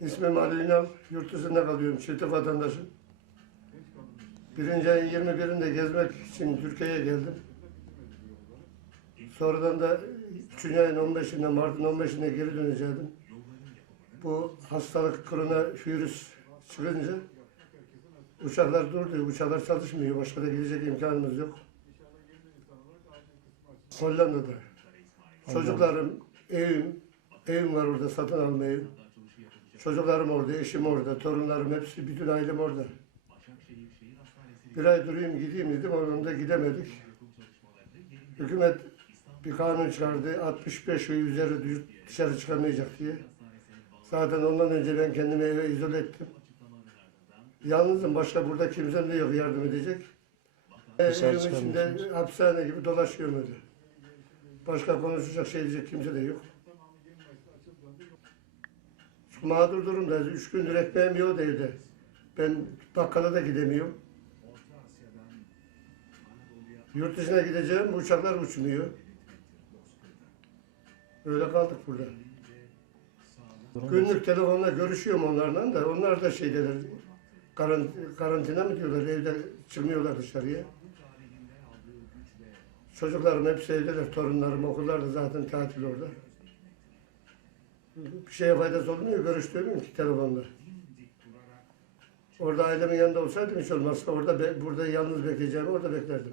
İsmim Ali Ünal. Yurt dışında kalıyorum. Çiftlik vatandaşım. Birinci ayın 21'inde gezmek için Türkiye'ye geldim. Sonradan da 3. ayın 15'inde, Mart'ın 15'inde geri dönecektim. Bu hastalık koronavirüs çıkınca uçaklar durdu. Uçaklar çalışmıyor. Başka da gidecek imkanımız yok. Hollanda'da. Çocuklarım, evim, evim var orada satın alma evim. Çocuklarım orada, eşim orada, torunlarım hepsi, bütün ailem orada. Bir ay durayım gideyim dedim, onun da gidemedik. Hükümet bir kanun çıkardı, 65 ve üzeri dışarı çıkamayacak diye. Zaten ondan önce ben kendimi eve izole ettim. Yalnızım, başka burada kimsem de yok yardım edecek. Evin içinde hapishane gibi dolaşıyorum öyle. Başka konuşacak şey diyecek kimse de yok. Mağdur durumda. Üç gündür ekmeğim yok evde. Ben bakkala da gidemiyorum. Yurt dışına gideceğim, uçaklar uçmuyor. Öyle kaldık burada. Günlük telefonla görüşüyorum onlarla da. Onlar da şeydeler, karant- karantina mı diyorlar, evde çıkmıyorlar dışarıya. Çocuklarım hepsi evdeler, torunlarım okullarda zaten tatil orada. Bir şeye faydası olmuyor, görüştürmüyorum ki telefonla. Orada ailemin yanında olsaydım hiç olmazsa orada burada yalnız bekleyeceğimi orada beklerdim.